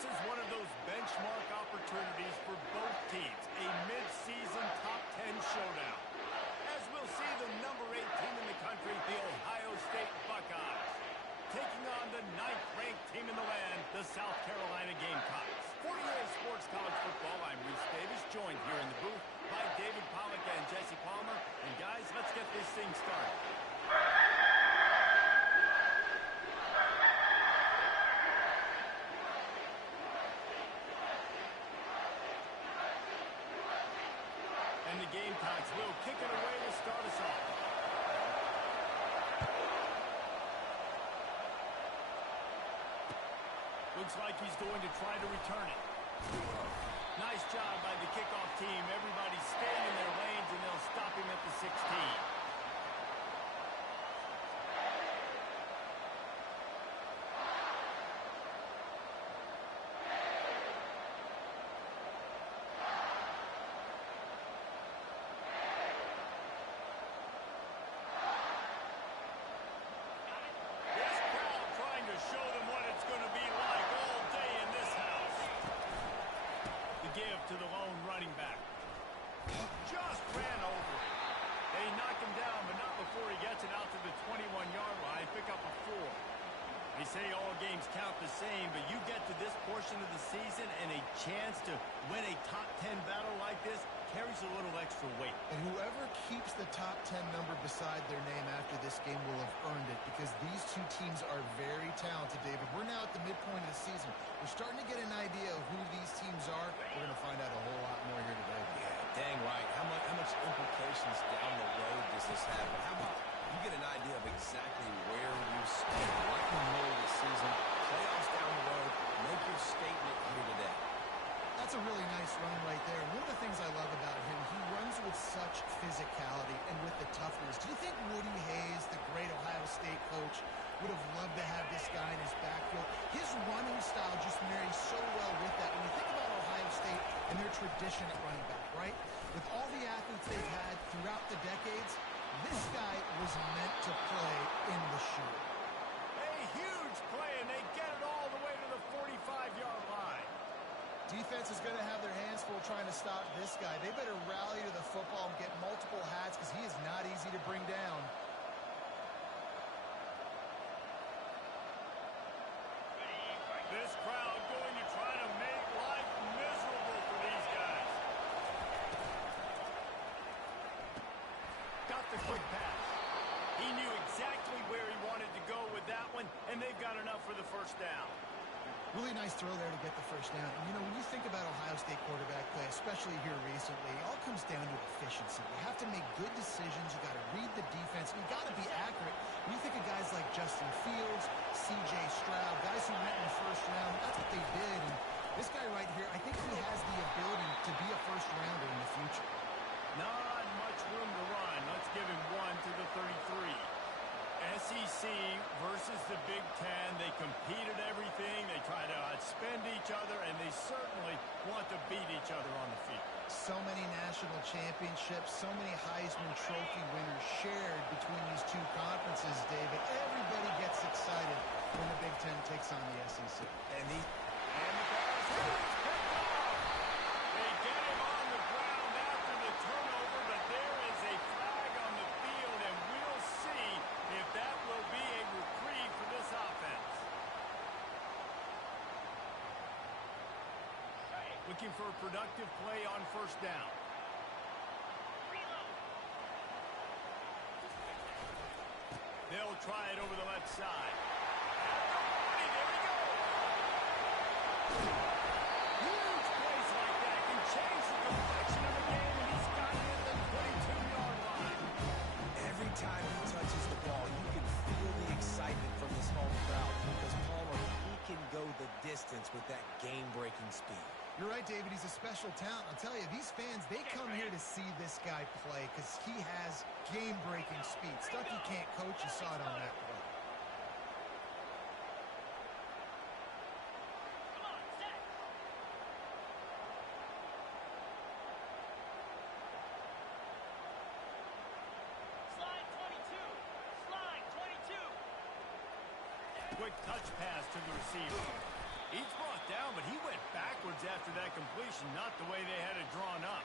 This is one of those benchmark opportunities for both teams, a mid-season top 10 showdown. As we'll see the number 8 team in the country, the Ohio State Buckeyes, taking on the 9th-ranked team in the land, the South Carolina Gamecocks. For EA Sports College Football, I'm Reese Davis, joined here in the booth by David Pollack and Jesse Palmer. And guys, let's get this thing started. And the Gamecocks will kick it away to start us off. Looks like he's going to try to return it. Nice job by the kickoff team. Everybody's staying in their lanes, and they'll stop him at the 16. To the lone running back. He just ran over it. They knocked him down, but not before he gets it out to the 21-yard line. Pick up a 4. They say all games count the same, but you get to this portion of the season and a chance to win a top 10 battle like this carries a little extra weight. And whoever keeps the top 10 number beside their name after this game will have earned it, because these two teams are very talented, David. We're now at the midpoint of the season. We're starting to get an idea of who these teams are. We're going to find out a whole lot more here today. Yeah, dang right. How much implications down the road does this have? But how about you get an idea of exactly where you stand right in the middle of the season, playoffs down the road, make your statement here today. That's a really nice run right there. One of the things I love about him, he runs with such physicality and with the toughness. Do you think Woody Hayes, the great Ohio State coach, would have loved to have this guy in his backfield? His running style just marries so well with that. When you think about Ohio State and their tradition at running back, right? With all the athletes they've had throughout the decades, this guy was meant to play in the shoe. A huge play, and they get it all the way to the 45-yard line. Defense is going to have their hands full trying to stop this guy. They better rally to the football and get multiple hats, because he is not easy to bring down. This crowd going to try to make life miserable for these guys. Got the quick pass. He knew exactly where he wanted to go with that one, and they've got enough for the first down. Really nice throw there to get the first down. And, you know, when you think about Ohio State quarterback play, especially here recently, it all comes down to efficiency. You have to make good decisions. You got to read the defense. You got to be accurate. When you think of guys like Justin Fields, C.J. Stroud, guys who went in the first round, that's what they did. And this guy right here, I think he has the ability to be a first-rounder in the future. Not much room to run. Let's give him 1 to the 33. SEC versus the Big Ten. They compete at everything. They try to outspend each other, and they certainly want to beat each other on the field. So many national championships, so many Heisman Trophy winners shared between these two conferences, David. Everybody gets excited when the Big Ten takes on the SEC. And the pass is picked off. They get him on the ground after the turnover, but there is a flag on the field, and we'll see if that will be a reprieve for this offense. Looking for a productive play on first down. They'll try it over the left side. There we go. Huge plays like that can change the complexion of a game, and he's got it at the 22-yard line. Every time he touches the ball, you can feel the excitement from this home crowd, because Palmer, he can go the distance with that game-breaking speed. You're right, David. He's a special talent. I'll tell you, these fans, they come here to see this guy play because he has game-breaking speed. Stuff you can't coach. You saw it on that play. Come on, set. Slide 22. Slide 22. Quick touch pass to the receiver. He's brought down, but he went backwards after that completion, not the way they had it drawn up.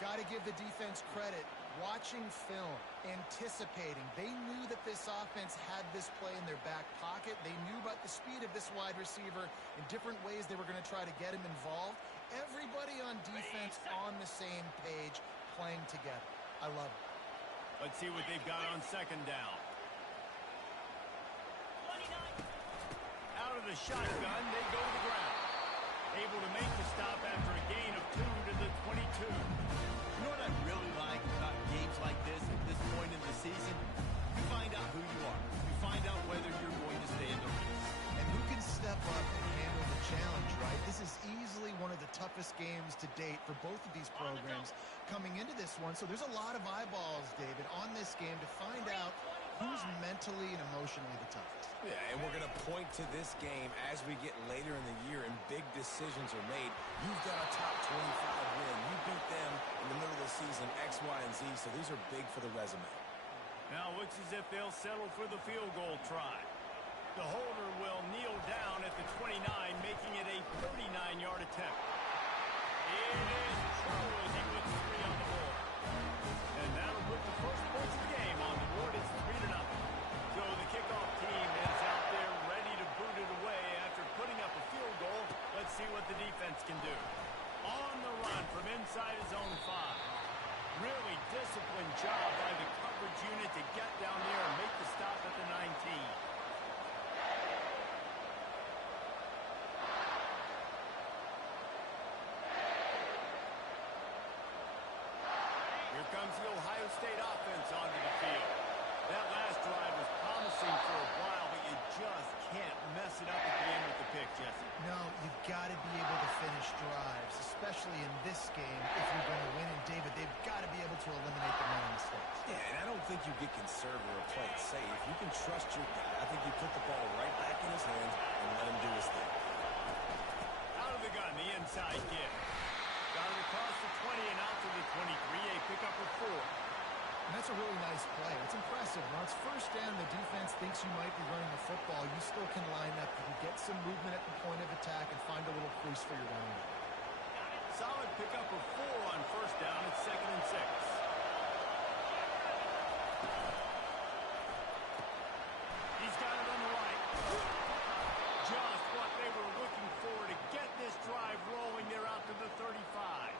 Got to give the defense credit. Watching film, anticipating. They knew that this offense had this play in their back pocket. They knew about the speed of this wide receiver in different ways they were going to try to get him involved. Everybody on defense on the same page, playing together. I love it. Let's see what they've got on second down. 29. Out of the shotgun, they go to the ground. Able to make the stop after a gain of 2 to the 22. You know what I really like about games like this at this point in the season? You find out who you are. You find out whether you're going to stay in the race. And who can step up and handle the challenge, right? This is easily one of the toughest games to date for both of these programs coming into this one. So there's a lot of eyeballs, David, on this game to find out who's mentally and emotionally the toughest. Yeah, and we're going to point to this game as we get later in the year and big decisions are made. You've got a top 25 win. You beat them in the middle of the season, X, Y, and Z, so these are big for the resume. Now it looks as if they'll settle for the field goal try. The holder will kneel down at the 29, making it a 39-yard attempt. It is true as he puts 3 on the board. And that'll put the first points of the game on the board. It's 3-0. So the kickoff team is out there ready to boot it away after putting up a field goal. Let's see what the defense can do. On the run from inside his own 5. Really disciplined job by the coverage unit to get down there and make the stop at the 19. Here comes the Ohio State offense onto the field. That last drive was promising for a while, but you just can't mess it up at the end with the pick, Jesse. No, you've got to be able to finish drives, especially in this game if you're going to win. And, David, they've got to be able to eliminate the mental mistakes. Yeah, and I don't think you get conservative or play it safe. You can trust your guy. I think you put the ball right back in his hands and let him do his thing. Out of the gun, the inside kick. Got it across the 20 and out to the 23, a pickup of 4. And that's a really nice play. It's impressive. Now it's first down. The defense thinks you might be running the football. You still can line up. You can get some movement at the point of attack and find a little crease for your running back. Solid pickup of 4 on first down. It's 2nd and 6. He's got it on the right. Just what they were looking for to get this drive rolling. They're out to the 35.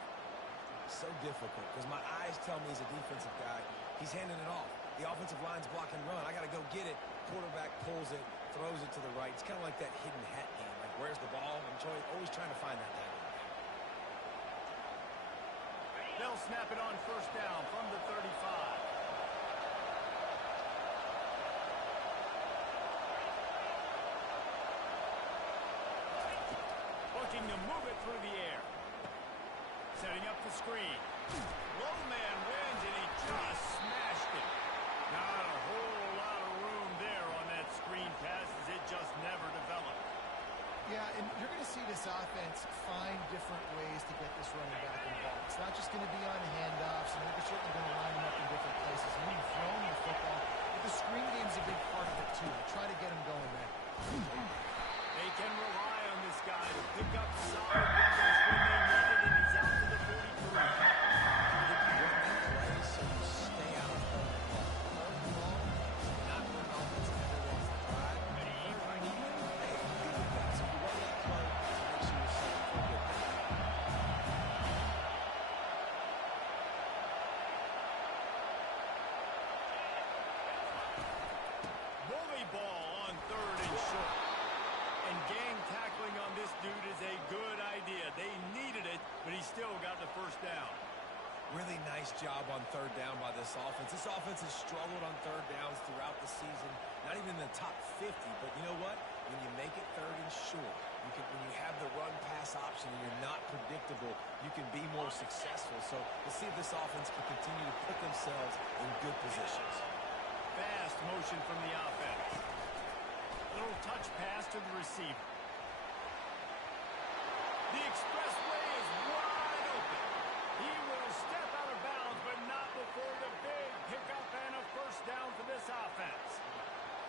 So difficult because my eyes tell me as a defensive guy, he's handing it off. The offensive line's block and run. I got to go get it. Quarterback pulls it, throws it to the right. It's kind of like that hidden hat game. Like, where's the ball? I'm always trying to find that guy. They'll snap it on first down from the 35. Looking to move it through the air. Setting up the screen. Low man wins, and he just smashed it. Not a whole lot of room there on that screen pass as it just never developed. Yeah, and you're going to see this offense find different ways to get this running back involved. It's not just going to be on handoffs, and they're certainly going to line him up in different places. And when you're throwing the football, but the screen game's a big part of it, too. Try to get him going there. They can rely on this guy to pick up solid yards when they need it, and he's out to the 43. I think you run that play so you stay out of third and long. Third and long, not when an offense never wants to drive. Third and even, hey, you can do that. So you run that play to make sure you're set up for a good thing. Bully ball on 3rd and short. And gang tackling on this dude is a good idea. They needed it, but he still got the first down. Really nice job on 3rd down by this offense. This offense has struggled on 3rd downs throughout the season. Not even in the top 50, but you know what? When you make it 3rd and short, when you have the run-pass option and you're not predictable, you can be more successful. So let's see if this offense can continue to put themselves in good positions. Fast motion from the offense. Little touch pass to the receiver. The expressway is wide open. He will step out of bounds, but not before the big pickup and a first down for this offense.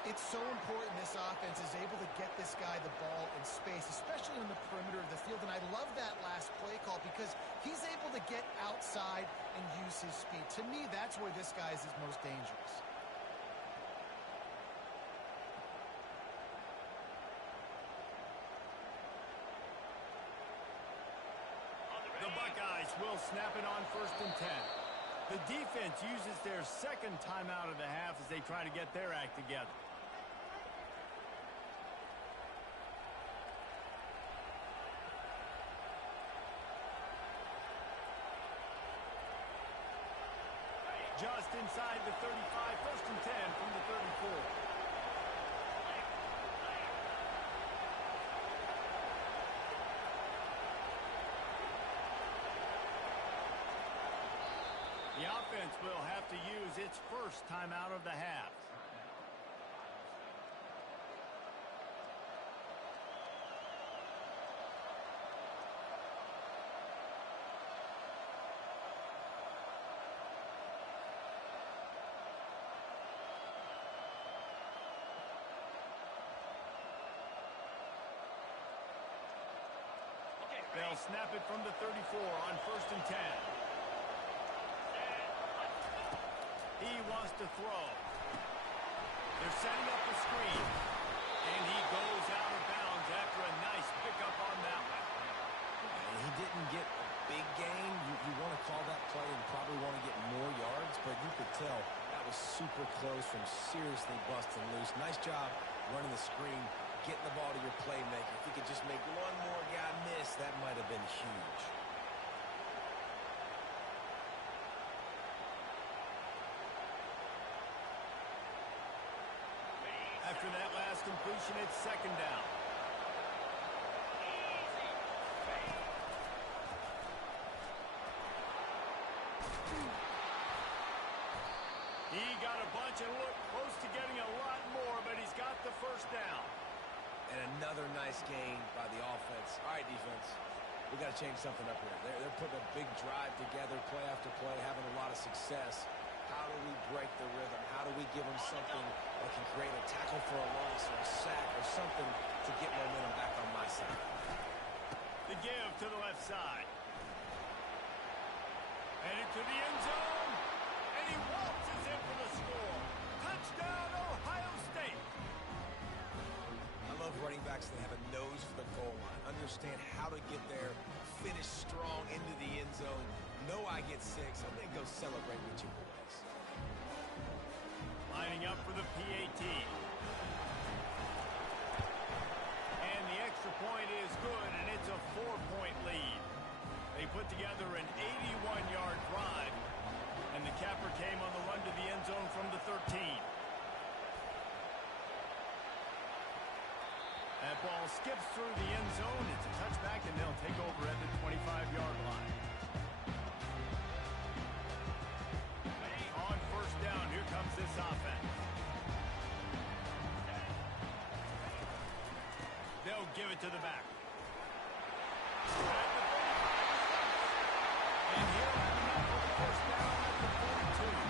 It's so important this offense is able to get this guy the ball in space, especially on the perimeter of the field. And I love that last play call because he's able to get outside and use his speed. To me, that's where this guy is his most dangerous. The Buckeyes will snap it on 1st and 10. The defense uses their second timeout of the half as they try to get their act together. Just inside the 35, 1st and 10 from the 34. The offense will have to use its first timeout of the half. They'll snap it from the 34 on 1st and 10. He wants to throw. They're setting up the screen. And he goes out of bounds after a nice pickup on that one. And he didn't get a big gain. You want to call that play and probably want to get more yards, but you could tell that was super close from seriously busting loose. Nice job running the screen, getting the ball to your playmaker. If you could just make one more guy miss, that might have been huge. After that last completion, it's 2nd down. He got a bunch and looked close to getting a lot more, but he's got the 1st down. And another nice gain by the offense. All right, defense, we got to change something up here. They're putting a big drive together, play after play, having a lot of success. How do we break the rhythm? How do we give them something that can create a tackle for a loss or a sack or something to get momentum back on my side? The give to the left side. Headed to the end zone. And he waltzes in for the score. Touchdown, Ohio State. I love running backs that have a nose for the goal line. Understand how to get there, finish strong into the end zone. Know I get 6, and then go celebrate with your boys. Lining up for the PAT. And the extra point is good, and it's a 4-point lead. They put together an 81-yard drive, and the capper came on the run to the end zone from the 13. That ball skips through the end zone. It's a touchback, and they'll take over at the 25-yard line. On 1st down, here comes this offense. They'll give it to the back. And he'll have enough for the 1st down at the 42.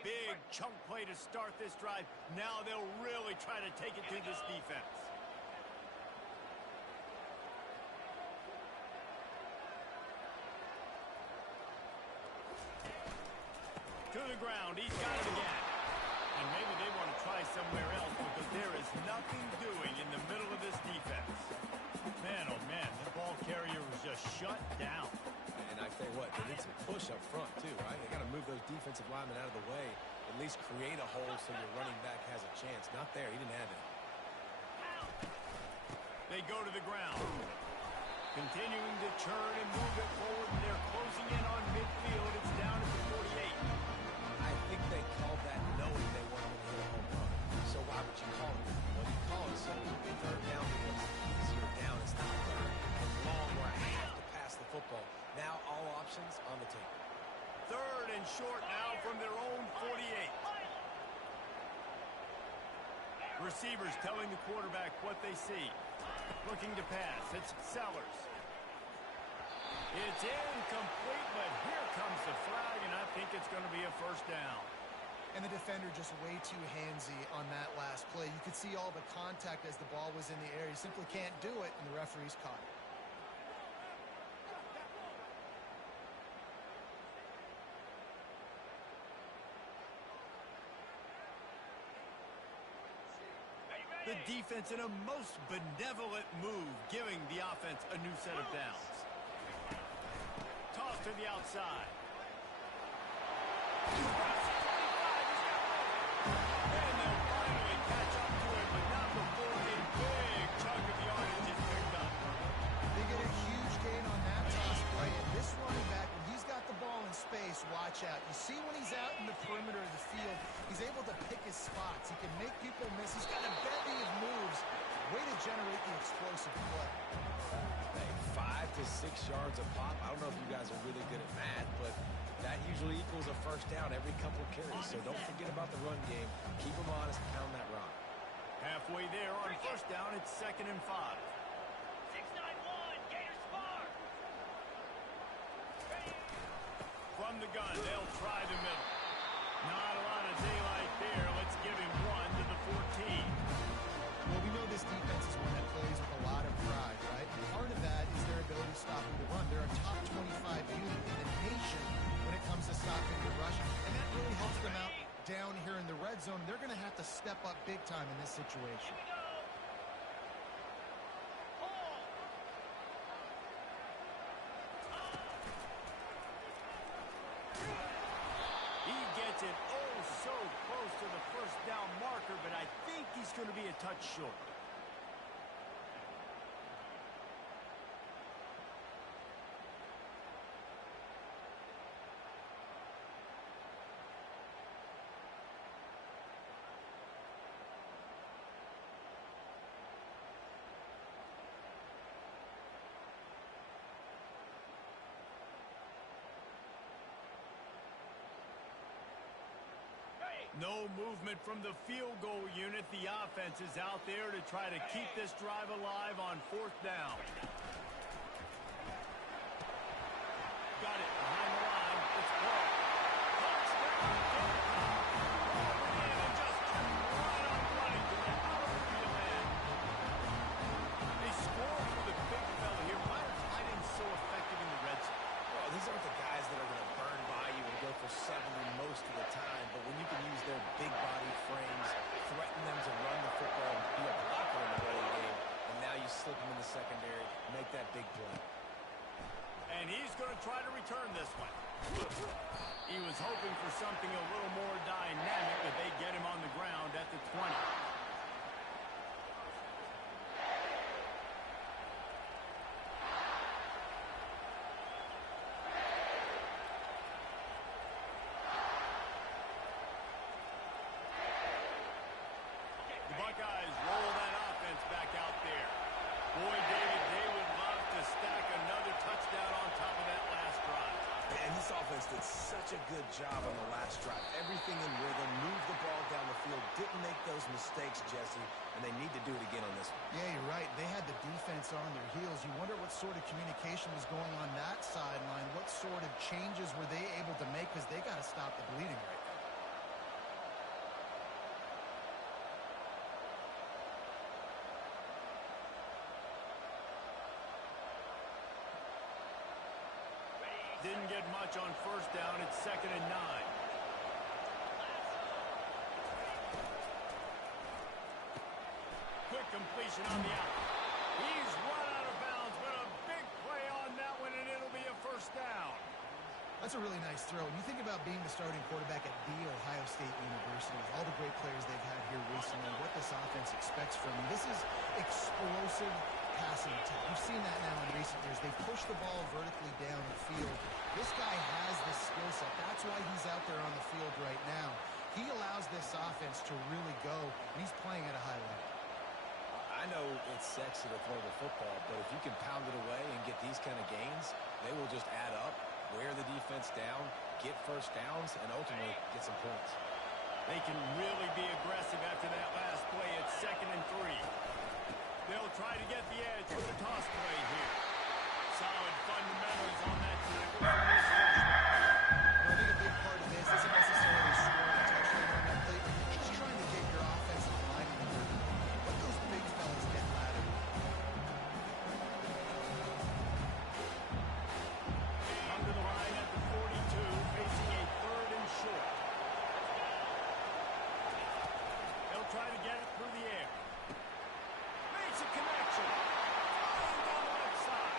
Big chunk play to start this drive. Now they'll really try to take it to this defense. To the ground. He's got it again. And maybe they want to try somewhere else because there is nothing doing in the middle of this defense. Man, oh man, the ball carrier was just shut down. And I tell you what, they need some push up front too, right? They got to move those defensive linemen out of the way, at least create a hole so your running back has a chance. Not there. He didn't have it. They go to the ground. Continuing to churn and move it forward, and they're closing in on midfield. It's down at the 48. I think they called that knowing they weren't going to hit a home run. So why would you call it? Well, you call it so it'll be 3rd down because it's easier down. It's not 3rd and long where I have to pass the football. Now all options possessions on the table. 3rd and short now from their own 48. Receivers telling the quarterback what they see. Looking to pass. It's Sellers. It's incomplete, but here comes the flag, and I think it's going to be a first down. And the defender just way too handsy on that last play. You could see all the contact as the ball was in the air. He simply can't do it, and the referee's caught it. The defense in a most benevolent move, giving the offense a new set of downs. Toss to the outside. And they'll finally catch up to it, but not before a big chunk of yardage is picked up. They get a huge gain on that toss play, and this running back, when he's got the ball in space, watch out. You see when he's out in the perimeter of the field, he's able to pick his spots. He can make people miss. He's got a bevy of moves. Way to generate the explosive play. Hey, 5 to 6 yards a pop. I don't know if you guys are really good at math, but that usually equals a first down every couple of carries. So don't forget about the run game. Keep them honest, pound that rock. Halfway there on first down, it's 2nd and 5. 6-9-1, Gators far. From the gun, they'll try the middle. Not a lot of daylight there. Let's give him 1 to the 14. Well, we know this defense is one that plays with a lot of pride, right? And part of that is their ability to stop the run. They're a top 25 unit in the nation when it comes to stopping the rush. And that really helps them out down here in the red zone. They're going to have to step up big time in this situation. He gets it oh so close to the first down marker, but I think he's going to be a touch short. No movement from the field goal unit. The offense is out there to try to keep this drive alive on 4th down. Got it behind the line. It's close. Touchdown. And just kept right on running to the hallelujah man. They scored for the big fella here. Why are tight ends so effective in the red zone? Well, these aren't the guys that are going to burn by you and go for 70 most of the time, but when you can use their big body frames, threaten them to run the football and be a blocker in the running game, and now you slip them in the secondary, make that big play. And he's going to try to return this one. He was hoping for something a little more dynamic, but they get him on the ground at the 20. The Buckeyes roll that offense back out there. Boy, David, they would love to stack another touchdown on top of that last drive. And this offense did such a good job on the last drive. Everything in rhythm, moved the ball down the field, didn't make those mistakes, Jesse, and they need to do it again on this one. Yeah, you're right. They had the defense on their heels. You wonder what sort of communication was going on that sideline. What sort of changes were they able to make, because they got to stop the bleeding right now. Didn't get much on first down. It's 2nd and 9. Quick completion on the out. He's run out of bounds, but a big play on that one, and it'll be a first down. That's a really nice throw. When you think about being the starting quarterback at The Ohio State University, with all the great players they've had here recently, what this offense expects from them, this is explosive passing attack. We've seen that now in recent years. They push the ball vertically down the field. This guy has the skill set. That's why he's out there on the field right now. He allows this offense to really go, and he's playing at a high level. I know it's sexy to throw the football, but if you can pound it away and get these kind of gains, they will just add up. wear the defense down, get first downs, and ultimately get some points. They can really be aggressive after that last play. It's 2nd and 3. They'll try to get the edge with the toss play here. Solid fundamentals on that tackle from this position. I think a big part of this isn't necessarily scoring a touchdown on that play, but just trying to get your offensive line in the rhythm. Let those big fellas get laddered. Come to the line at the 42, facing a 3rd and short. They'll try to get it through the air. Makes a connection. Flying down the left side.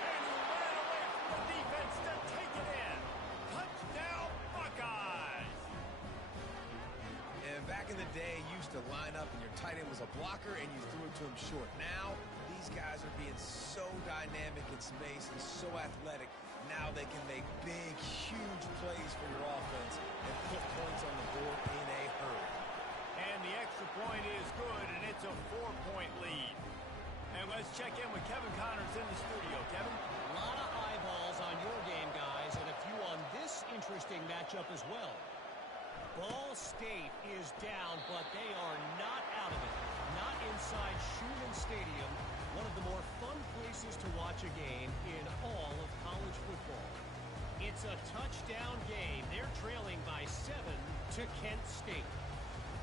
And he ran away from the defense to take it in. Touchdown, Buckeyes. And back in the day, you used to line up and your tight end was a blocker and you threw it to him short. Now, these guys are being so dynamic in space and so athletic. Now they can make big, huge plays for your offense and put points on the board in a hurry. And the extra point is good, and it's a 4-point lead. And let's check in with Kevin Connors in the studio. Kevin? A lot of eyeballs on your game, guys, and a few on this interesting matchup as well. Ball State is down, but they are not out of it. Not inside Schumann Stadium, one of the more fun places to watch a game in all of college football. It's a touchdown game. They're trailing by 7 to Kent State.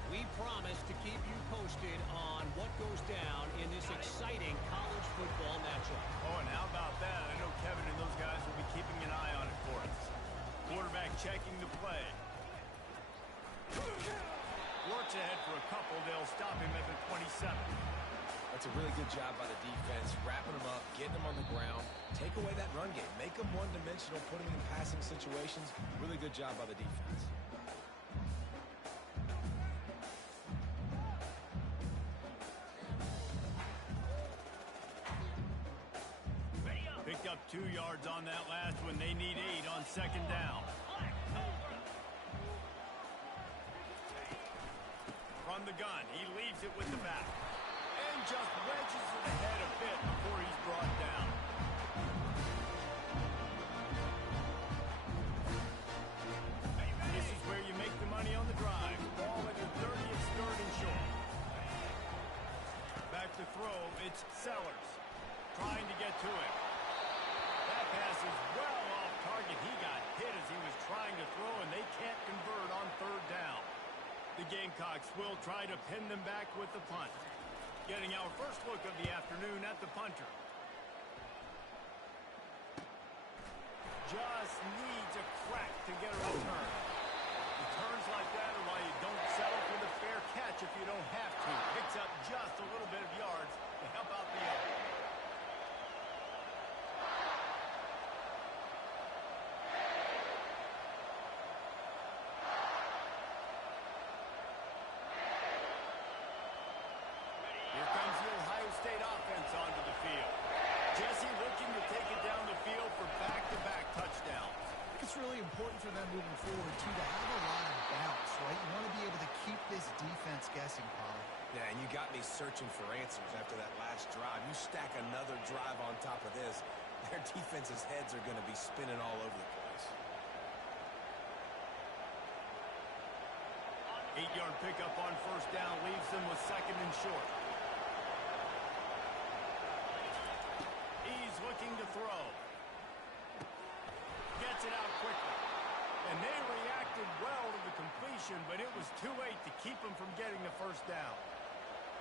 We promise to keep you posted on what goes down in this exciting college football matchup. Oh, and how about that? I know Kevin and those guys will be keeping an eye on it for us. Quarterback checking the play. Works ahead for a couple. They'll stop him at the 27. That's a really good job by the defense, wrapping them up, getting them on the ground. Take away that run game. Make them one-dimensional, putting them in passing situations. Really good job by the defense. Picked up 2 yards on that last one. They need 8 on 2nd down. From the gun, he leaves it with the back. And just wedges it ahead a bit before he's brought down. This is where you make the money on the drive. Ball at the 30, it's 3rd and short. Back to throw, it's Sellers. Trying to get to him. That pass is well off target. He got hit as he was trying to throw, and they can't convert on 3rd down. The Gamecocks will try to pin them back with the punt. Getting our first look of the afternoon at the punter. Just needs a crack to get a return. Returns like that are why you don't settle for the fair catch if you don't have to. Picks up just a little bit of yards to help out the other. Here comes the Ohio State offense onto the field. Jesse looking to take it down the field for back-to-back touchdowns. I think it's really important for them moving forward, too, to have a lot of bounce, right? You want to be able to keep this defense guessing, Paul. Yeah, and you got me searching for answers after that last drive. You stack another drive on top of this, their defense's heads are going to be spinning all over the place. 8-yard pickup on 1st down leaves them with 2nd and short. He's looking to throw. Gets it out quickly. And they reacted well to the completion, but it was too late to keep them from getting the 1st down.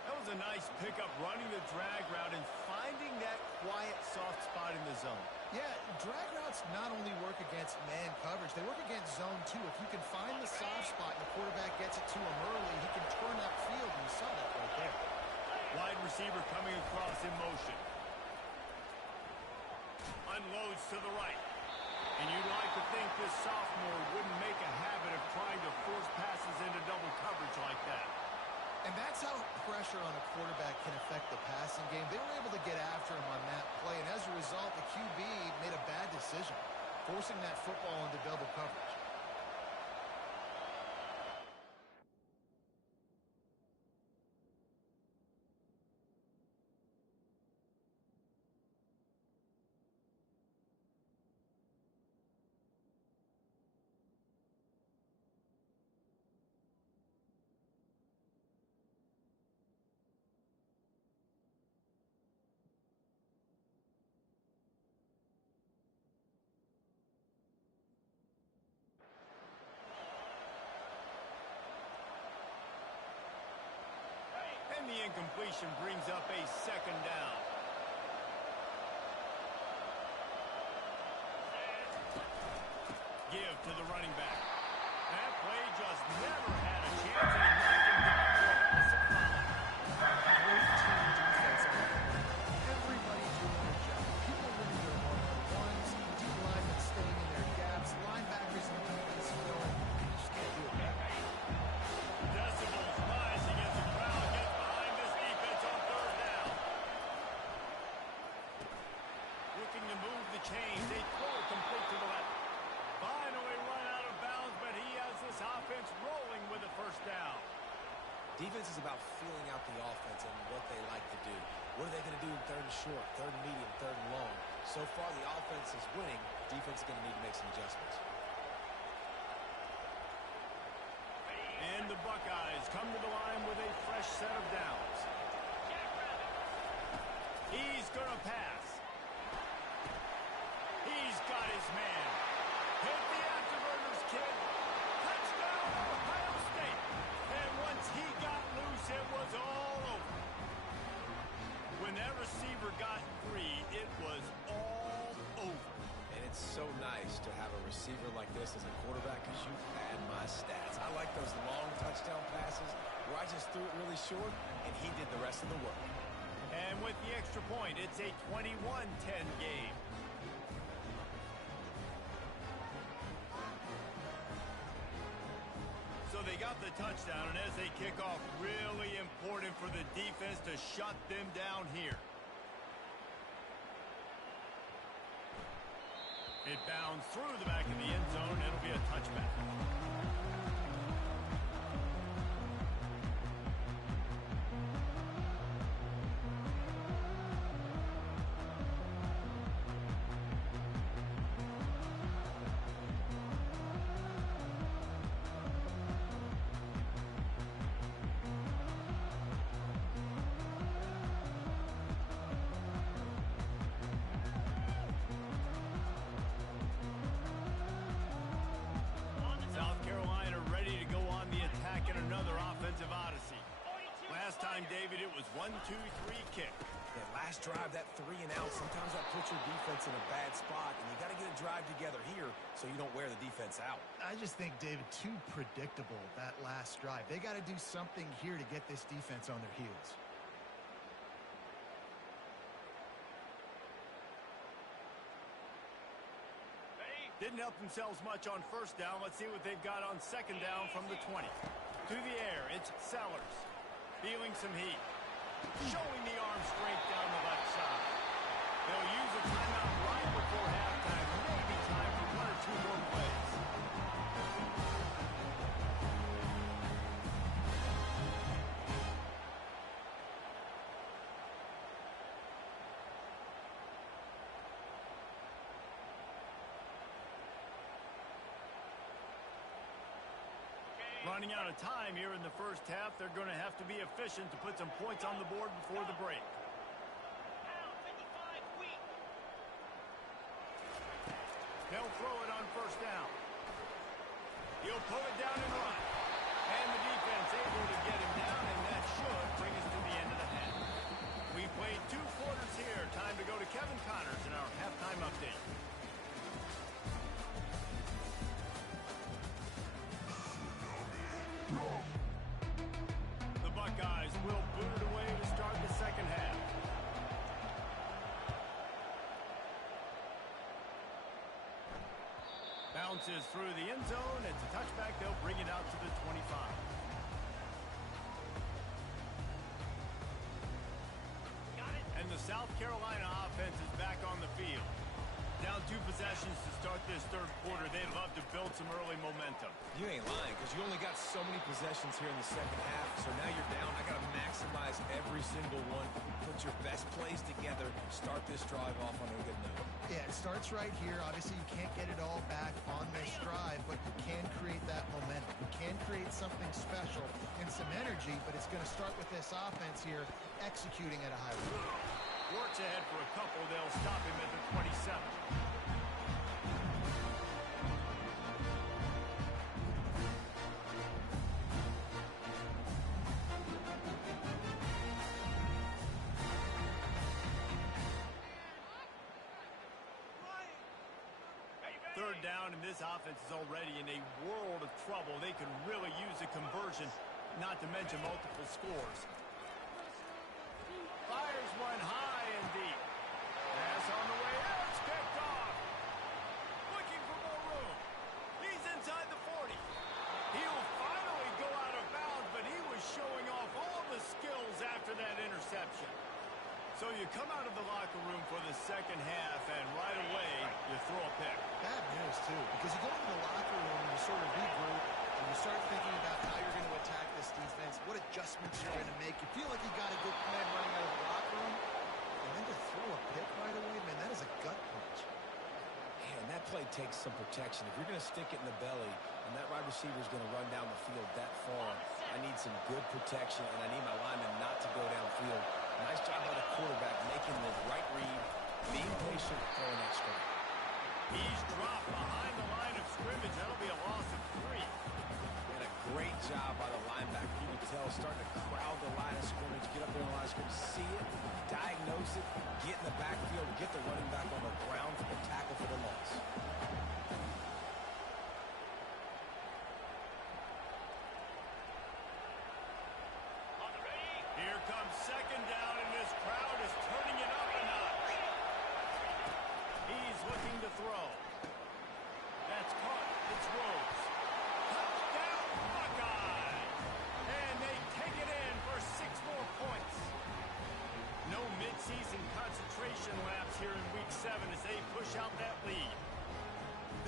That was a nice pickup, running the drag route and finding that quiet, soft spot in the zone. Yeah, drag routes not only work against man coverage, they work against zone too. If you can find the soft spot and the quarterback gets it to him early, he can turn that field, and you saw that right there. Wide receiver coming across in motion. Unloads to the right. And you'd like to think this sophomore wouldn't make a habit of trying to force passes into double coverage like that. And that's how pressure on a quarterback can affect the passing game. They were able to get after him on that play, and as a result, the QB made a bad decision, forcing that football into double coverage. completion brings up a second down. Give to the running back. That play just never had a chance, and he knocked him down for a massive follow. Great team defense on that one. Everybody doing their job. People winning their one-on-ones, D-linemen staying in their gaps, linebackers and DBs filling. You just can't do it better. Decibels rising as the crowd gets behind this defense on third down. Looking to move the chains. They throw it complete to the left. Finally run out of bounds, but he has this offense rolling with a first down. Defense is about feeling out the offense and what they like to do. What are they going to do in third and short, third and medium, third and long? So far, the offense is winning. Defense is going to need to make some adjustments. And the Buckeyes come to the line with a fresh set of downs. He's going to pass. He's got his man. Hit the afterburners, kid. Touchdown, Ohio State. And once he got loose, it was all over. When that receiver got free, it was all over. And it's so nice to have a receiver like this as a quarterback because you had my stats. I like those long touchdown passes where I just threw it really short and he did the rest of the work. And with the extra point, it's a 21-10 game. So they got the touchdown, and as they kick off, really important for the defense to shut them down here. It bounds through the back of the end zone. It'll be a touchback. David, it was 1-2-3 kick. That last drive, that 3 and out, sometimes that puts your defense in a bad spot, and you got to get a drive together here so you don't wear the defense out. I just think, David, too predictable, that last drive. They got to do something here to get this defense on their heels. Didn't help themselves much on first down. Let's see what they've got on second down from the 20. To the air, it's Sellers. Feeling some heat. Showing the arm strength down the left side. They'll use a timeout right before halftime. Maybe time for 1 or 2 more plays. Running out of time here in the first half. They're going to have to be efficient to put some points on the board before the break. They'll throw it on first down. He'll pull it down and run. And the defense able to get him down, and that should bring us to the end of the half. We've played 2 quarters here. Time to go to Kevin Connors in our halftime update. The Buckeyes will boot it away to start the second half. Bounces through the end zone. It's a touchback. They'll bring it out to the 25. And the South Carolina offense is back on the field. Down 2 possessions to start this third quarter. They'd love to build some early momentum. You ain't lying, because you only got so many possessions here in the second half, so now you're down. I got to maximize every single one. Put your best plays together. Start this drive off on a good note. Yeah, it starts right here. Obviously, you can't get it all back on this drive, but you can create that momentum. You can create something special and some energy, but it's going to start with this offense here executing at a high rate. Works ahead for a couple. They'll stop him at the 27. third down, and this offense is already in a world of trouble. They could really use a conversion, not to mention multiple scores. Fires one high and deep. Pass on the way out. It's picked off. Looking for more room. He's inside the 40. He'll finally go out of bounds, but he was showing off all the skills after that interception. So you come out of the locker room for the second half, and right away, you throw a pick. Bad news, too, because you go into the locker room and you sort of regroup, and you start thinking about how you're going to attack this defense, what adjustments you're going to make. You feel like you got a good plan running out of the locker room, and then to throw a pick right away, man, that is a gut punch. Man, that play takes some protection. If you're going to stick it in the belly and that wide receiver is going to run down the field that far, I need some good protection, and I need my lineman not to go downfield. Nice job by the quarterback making the right read, being patient, throwing that strike. He's dropped behind the line of scrimmage. That'll be a loss of 3. And a great job by the linebacker. You can tell starting to crowd the line of scrimmage, get up there in the line of scrimmage, see it, diagnose it, get in the backfield, get the running back on the ground for the tackle for the loss. Here comes second down, and this crowd is turning it up a notch. He's looking to throw. That's caught. It's Rose. Touchdown, Buckeyes! And they take it in for 6 more points. No midseason concentration laps here in Week 7 as they push out that lead.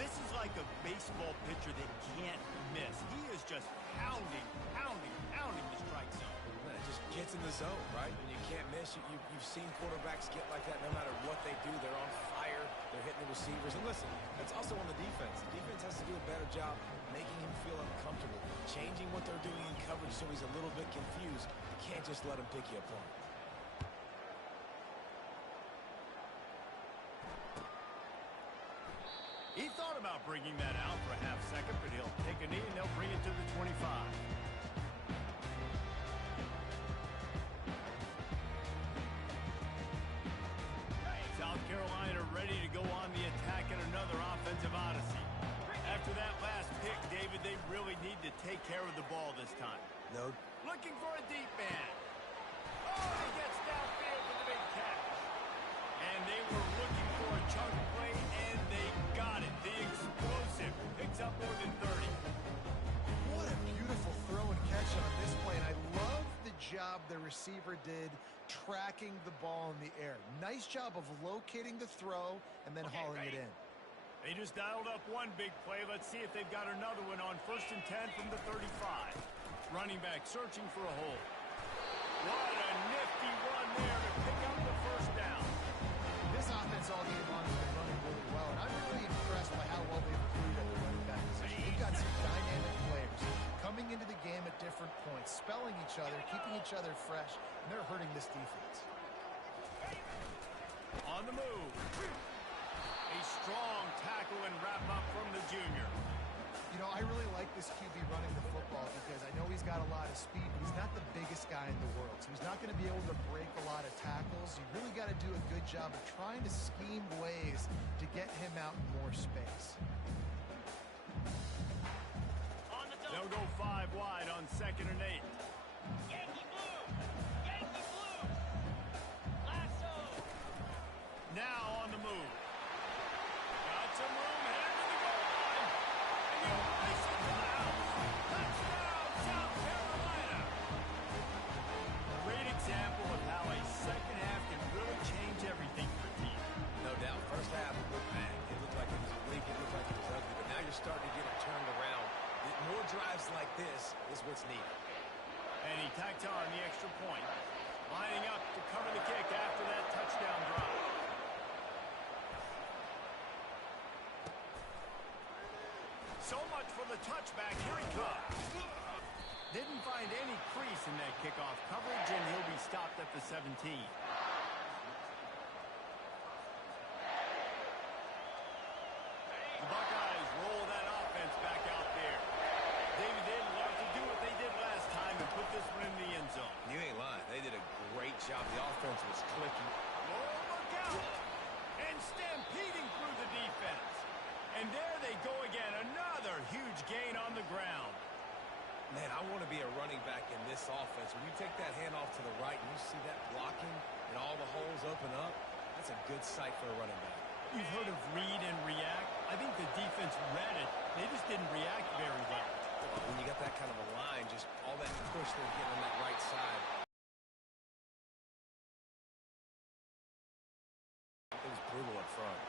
This is like a baseball pitcher that can't miss. He is just pounding the strike zone. It just gets in the zone, right? When you can't miss, you've seen quarterbacks get like that no matter what they do. They're on fire. They're hitting the receivers. And listen, that's also on the defense. The defense has to do a better job making him feel uncomfortable, changing what they're doing in coverage so he's a little bit confused. You can't just let him pick you apart. He thought about bringing that out for a half second, but he'll take a knee and they'll bring it to the 25. South Carolina ready to go on the attack in another offensive odyssey. After that last pick, David, they really need to take care of the ball this time. No. Looking for a deep man. Oh, he gets downfield with a big catch. And they were looking for a chunk play, and they got it. The explosive picks up more than 30. What a beautiful throw and catch on this play, and I love the job the receiver did tracking the ball in the air. Nice job of locating the throw and then hauling it in. They just dialed up one big play. Let's see if they've got another one on 1st and 10 from the 35. Running back searching for a hole. What a nifty run there to pick up the first down. This offense all game long has been running really well, and I'm really impressed by how well they've recruited at the running back position. They've got some dynamic players coming into the game at different points, spelling each other, keeping each other fresh, and they're hurting this defense. On the move. A strong tackle and wrap up from the junior. You know, I really like this QB running the football because I know he's got a lot of speed, but he's not the biggest guy in the world. So he's not going to be able to break a lot of tackles. You really got to do a good job of trying to scheme ways to get him out in more space. They'll go 5 wide on 2nd and 8. Yankee blue! Yankee blue! Lasso! Now on the move. Got some room headed to the goal line. And you race it to the house. Touchdown, South Carolina. Great example of how a second half can really change everything for a team. No doubt. First half, it looked bad. It looked like it was weak. It looked like it was ugly. But now you're starting to get it turned around. More drives like this is what's needed. And he tacks on the extra point. Lining up to cover the kick after that touchdown drive. So much for the touchback. Here he comes. Didn't find any crease in that kickoff coverage, and he'll be stopped at the 17. The Buckeyes roll that offense back out there. David, they'd love to do what they did last time and put this one in the end zone. You ain't lying. They did a great job. The offense was clicking. Oh, look out! And stampeding through the defense. And there running back in this offense. When you take that handoff to the right and you see that blocking and all the holes open up, that's a good sight for a running back. You've heard of read and react. I think the defense read it. They just didn't react very well. When you got that kind of a line, just all that push they're getting on that right side. It was brutal up front.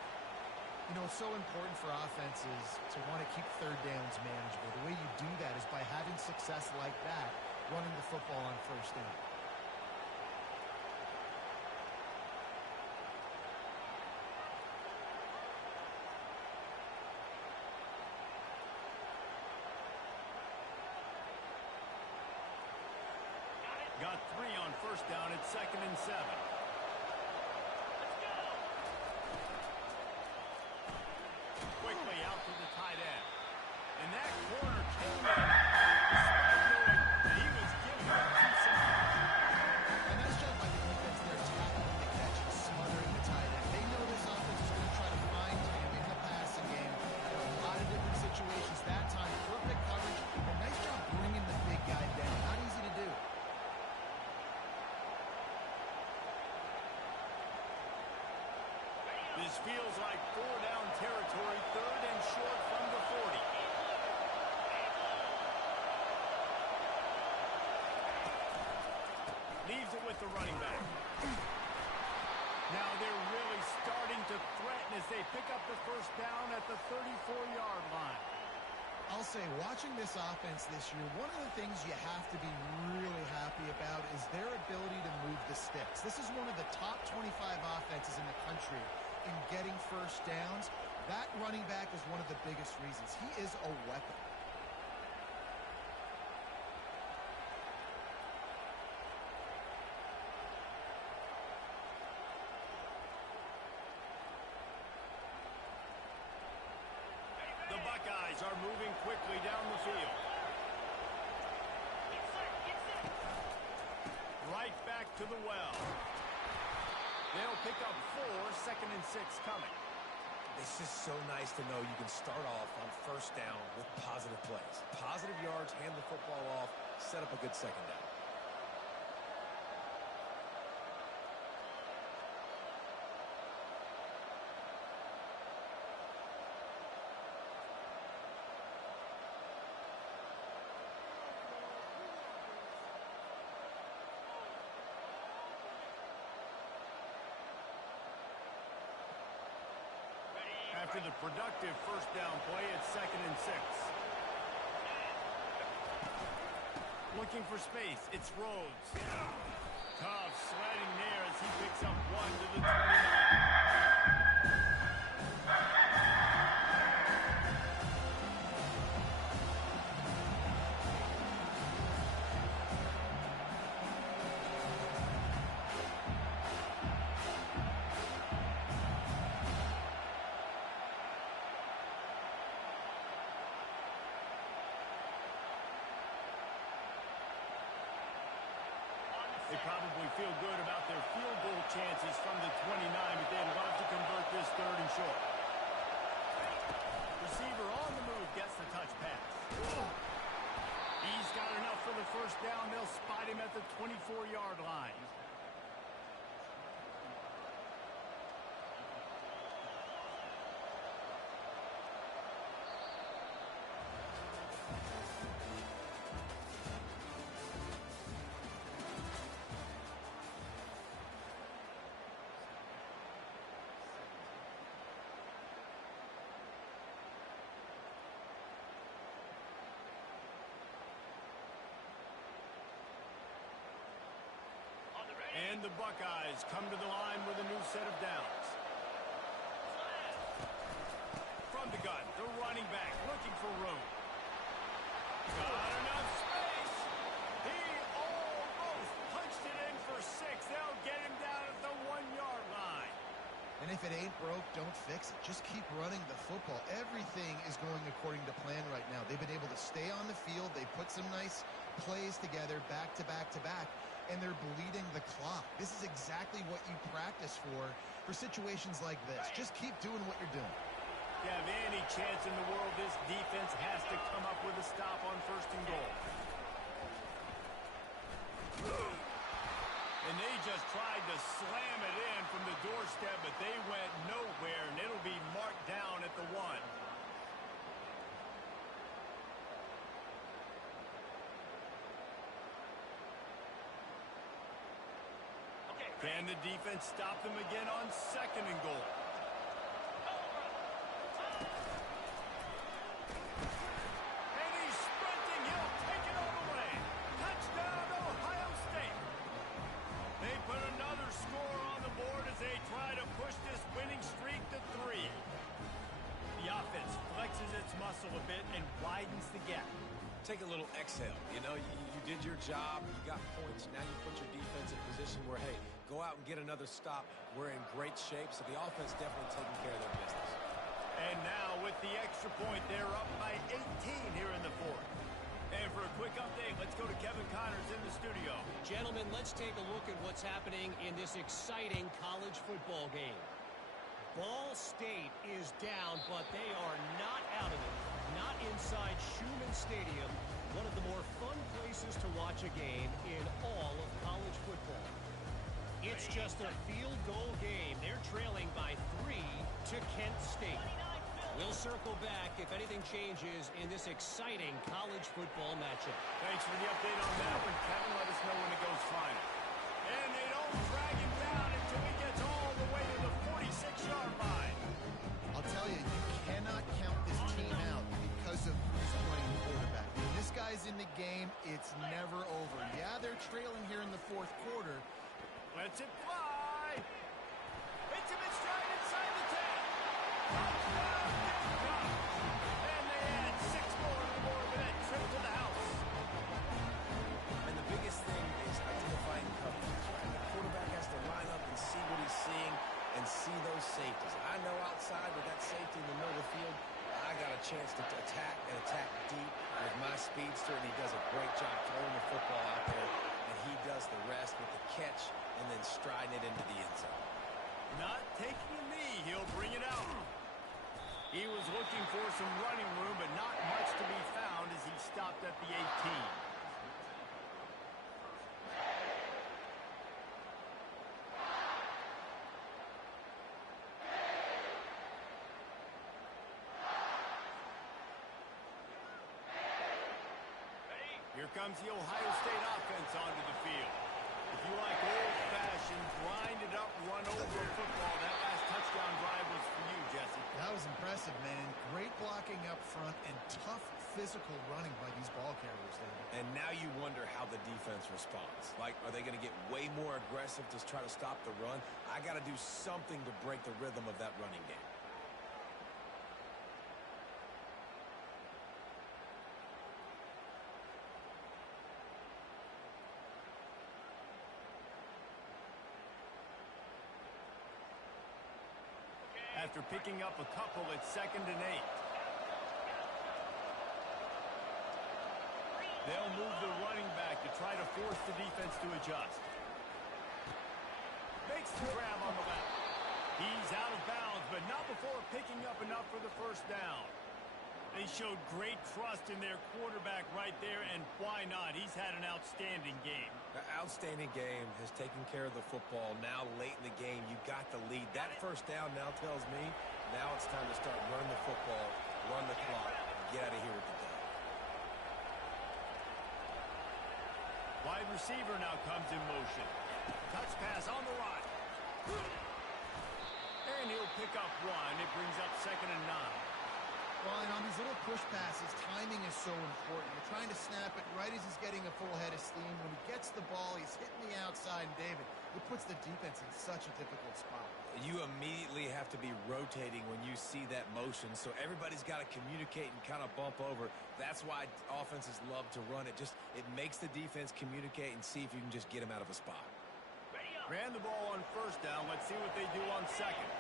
You know, it's so important for offenses to want to keep third downs manageable. The way you do that is by having success like that, running the football on first down. Got 3 on first down at 2nd and 7. Quickly out to the tight end. And that corner came in despite knowing that he was giving him 2 seconds. A nice job by the defense there, tackling the catch and smothering the tight end. They know this offense is going to try to find him in the passing game. There are a lot of different situations that time. Perfect coverage. A nice job bringing the big guy down. Not easy to do. This feels like 4-down territory, 3rd and short from the 40. Leaves it with the running back. Now they're really starting to threaten as they pick up the first down at the 34-yard line. I'll say, watching this offense this year, one of the things you have to be really happy about is their ability to move the sticks. This is one of the top 25 offenses in the country in getting first downs. That running back is one of the biggest reasons. He is a weapon. The Buckeyes are moving quickly down the field. Right back to the well. They'll pick up 4, 2nd and 6 coming. It's just so nice to know you can start off on first down with positive plays. Positive yards, hand the football off, set up a good second down. After the productive first down play at 2nd and 6. Looking for space. It's Rhodes. Tough sliding there as he picks up 1 to the 29. They probably feel good about their field goal chances from the 29, but they'd love to convert this 3rd and short. Receiver on the move gets the touch pass. He's got enough for the first down. They'll spot him at the 24-yard line. And the Buckeyes come to the line with a new set of downs. From the gun, the running back looking for room. Got enough space. He almost punched it in for 6. They'll get him down at the 1-yard line. And if it ain't broke, don't fix it. Just keep running the football. Everything is going according to plan right now. They've been able to stay on the field. They put some nice plays together back to back to back, and they're bleeding the clock. This is exactly what you practice for situations like this. Just keep doing what you're doing. If you have any chance in the world, this defense has to come up with a stop on 1st and goal. And they just tried to slam it in from the doorstep, but they went nowhere, and it'll be marked down at the 1. Can the defense stop them again on 2nd and goal? And he's sprinting. He'll take it all the way. Touchdown, Ohio State. They put another score on the board as they try to push this winning streak to 3. The offense flexes its muscle a bit and widens the gap. Take a little exhale. You know, you did your job. You got points. Now you put your defense in a position where, hey, go out and get another stop. We're in great shape, so the offense definitely taking care of their business. And now with the extra point, they're up by 18 here in the 4th. And for a quick update, let's go to Kevin Connors in the studio. Gentlemen, let's take a look at what's happening in this exciting college football game. Ball State is down, but they are not out of it. Not inside Schumann Stadium, one of the more fun places to watch a game in all of college football. It's just a field goal game. They're trailing by 3 to Kent State. We'll circle back if anything changes in this exciting college football matchup. Thanks for the update on that one, Kevin. Let us know when it goes final. And they don't drag him down until he gets all the way to the 46-yard line. I'll tell you, you cannot count this team out because of who's playing quarterback. When this guy's in the game, it's never over. Yeah, they're trailing here in the 4th quarter. Lets it fly. Hits him in stride inside the 10. Touchdown, Gamecock. And they add 6 more on the board with that trip to the house. And the biggest thing is identifying coverages, right? The quarterback has to line up and see what he's seeing and see those safeties. I know outside with that safety in the middle of the field, I got a chance to attack and attack deep with my speedster, and he does a great job throwing the football out there, and he does the rest with the catch and then striding it into the end zone. Not taking a knee, he'll bring it out. He was looking for some running room, but not much to be found as he stopped at the 18. Here comes the Ohio State offense onto the field. If you like old-fashioned, grinded-up, run-over football, that last touchdown drive was for you, Jesse. That was impressive, man. Great blocking up front and tough physical running by these ball carriers, David. And now you wonder how the defense responds. Like, are they going to get way more aggressive to try to stop the run? I got to do something to break the rhythm of that running game. After picking up a couple at 2nd and 8. They'll move the running back to try to force the defense to adjust. Makes the grab on the left. He's out of bounds, but not before picking up enough for the 1st down. They showed great trust in their quarterback right there, and why not? He's had an outstanding game. An outstanding game, has taken care of the football. Now, late in the game, you got the lead. That 1st down now tells me now it's time to start running the football, run the clock, get out of here with the day. Wide receiver now comes in motion. Touch pass on the right. And he'll pick up 1. It brings up 2nd and 9. Well, and on these little push passes, timing is so important. You're trying to snap it right as he's getting a full head of steam. When he gets the ball, he's hitting the outside. And, David, it puts the defense in such a difficult spot. You immediately have to be rotating when you see that motion, so everybody's got to communicate and kind of bump over. That's why offenses love to run it. It makes the defense communicate and see if you can just get them out of a spot. Ran the ball on 1st down. Let's see what they do on 2nd.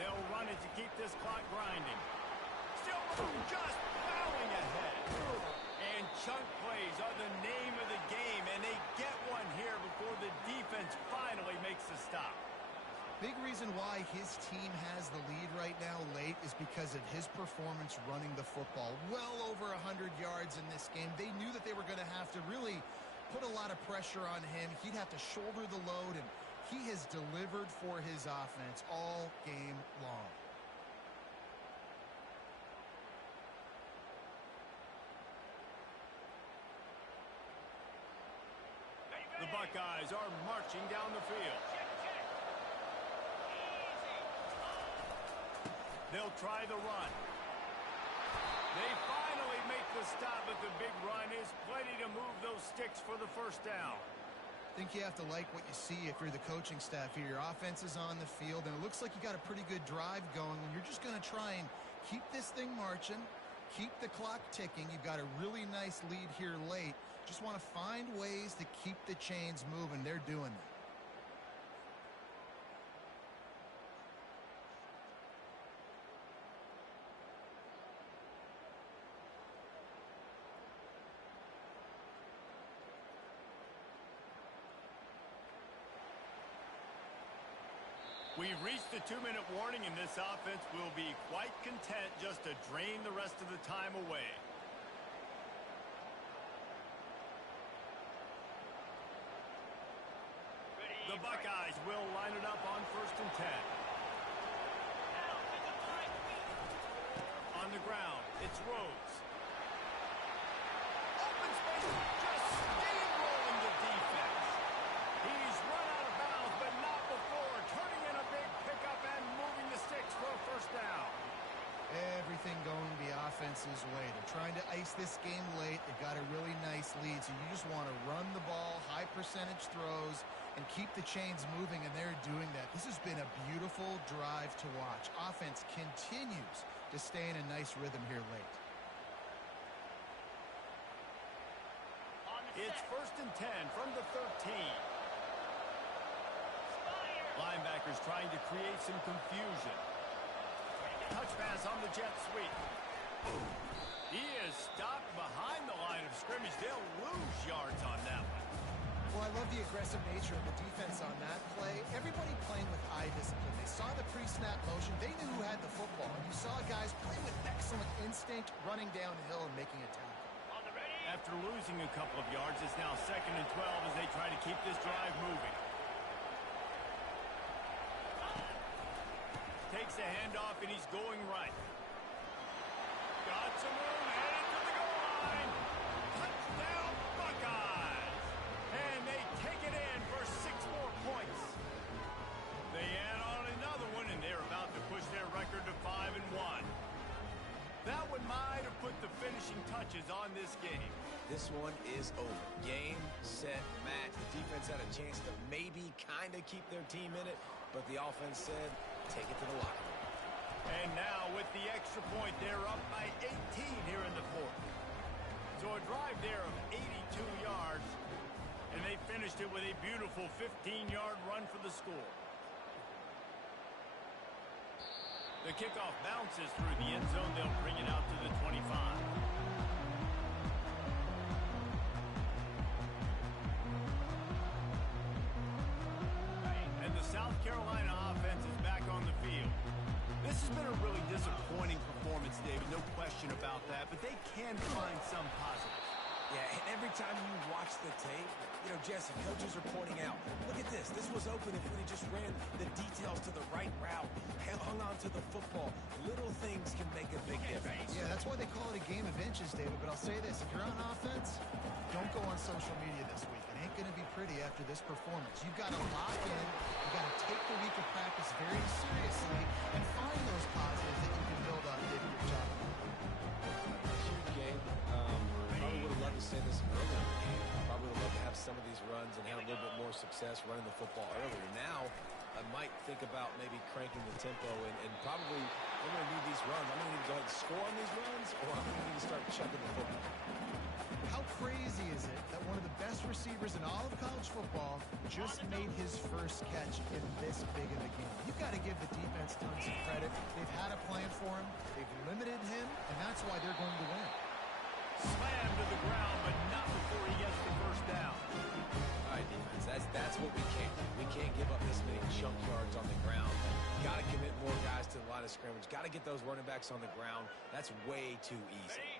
They'll run it to keep this clock grinding. Still just plowing ahead. And chunk plays are the name of the game, and they get one here before the defense finally makes the stop. Big reason why his team has the lead right now late is because of his performance running the football. Well over 100 yards in this game. They knew that they were going to have to really put a lot of pressure on him. He'd have to shoulder the load, and he has delivered for his offense all game long. The Buckeyes are marching down the field. They'll try the run. They finally make the stop, but the big run is plenty to move those sticks for the first down. I think you have to like what you see if you're the coaching staff here. Your offense is on the field, and it looks like you got a pretty good drive going, and you're just going to try and keep this thing marching, keep the clock ticking. You've got a really nice lead here late. Just want to find ways to keep the chains moving. They're doing that. We've reached the 2-minute warning, and this offense will be quite content just to drain the rest of the time away. The Buckeyes will line it up on 1st and 10. On the ground, it's Rhodes. Open space, just steamrolling the defense. He's run out of bounds, but not before. Turning in a big pickup and moving the sticks for a first down. Everything going the offense's way. They're trying to ice this game late. They've got a really nice lead, so you just want to run the ball, high percentage throws, and keep the chains moving, and they're doing that. This has been a beautiful drive to watch. Offense continues to stay in a nice rhythm here late. It's 1st and 10 from the 13. Linebackers trying to create some confusion. Touch pass on the jet sweep. He is stopped behind the line of scrimmage. They'll lose yards on that one. Well, I love the aggressive nature of the defense on that play. Everybody playing with eye discipline. They saw the pre-snap motion. They knew who had the football. And you saw guys play with excellent instinct, running downhill and making a tackle. After losing a couple of yards, it's now 2nd and 12 as they try to keep this drive moving. Takes a handoff, and he's going right. Got some room, headed to the goal line. Touchdown, Buckeyes! And they take it in for 6 more points. They add on another one, and they're about to push their record to 5-1. That one might have put the finishing touches on this game. This one is over. Game, set, match. The defense had a chance to maybe kind of keep their team in it, but the offense said, take it to the locker room. And now with the extra point, they're up by 18 here in the 4th. So a drive there of 82 yards, and they finished it with a beautiful 15-yard run for the score. The kickoff bounces through the end zone. They'll bring it out to the 25. And the South Carolina offense is back on the field. This has been a really disappointing performance, David, no question about that, but they can find some positives. Yeah, and every time you watch the tape, you know, Jesse, coaches are pointing out, look at this. This was open if we just ran the details to the right route, hung on to the football. Little things can make a big difference. Yeah, that's why they call it a game of inches, David. But I'll say this, if you're on offense, don't go on social media this week. It ain't going to be pretty after this performance. You've got to lock in. You've got to take the week of practice very seriously and find those positives that you can build on. David, your job. Huge game. Probably would have loved to say this earlier in the game. Probably would have loved to have some of these runs and have a little bit more success running the football earlier. Now, I might think about maybe cranking the tempo and probably I'm going to need these runs. I'm going to need to go ahead and score on these runs, or I'm going to need to start chucking the football. How crazy is it that one of the best receivers in all of college football just made his first catch in this big of a game? You've got to give the defense tons of credit. They've had a plan for him. They've limited him, and that's why they're going to win. Slammed to the ground, but not before he gets the first down. All right, defense, that's what we can't do. We can't give up this many chunk yards on the ground. Got to commit more guys to the line of scrimmage. Got to get those running backs on the ground. That's way too easy.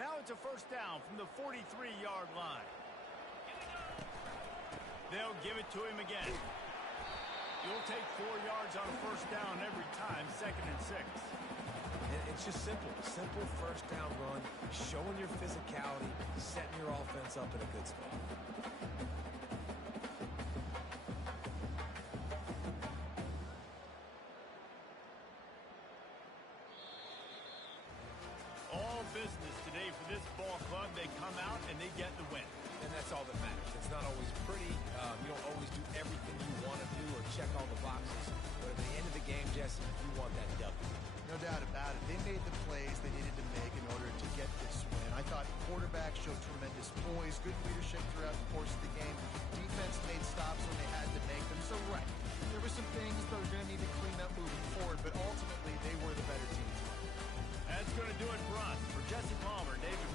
Now it's a first down from the 43-yard line. They'll give it to him again. You'll take 4 yards on a first down every time, 2nd and 6. It's just simple. Simple first down run, showing your physicality, setting your offense up in a good spot. All business today for this ball club. They come out and they get the win. And that's all that matters. It's not always pretty. You don't always do everything you want to do or check all the boxes. But at the end of the game, Jesse, you want that W. No doubt about it. They made the plays they needed to make in order to get this win. I thought quarterback showed tremendous poise, good leadership throughout the course of the game. Defense made stops when they had to make them. So, right, there were some things that were going to need to clean up moving forward, but ultimately they were the better team. That's going to do it for us. For Jesse Palmer, David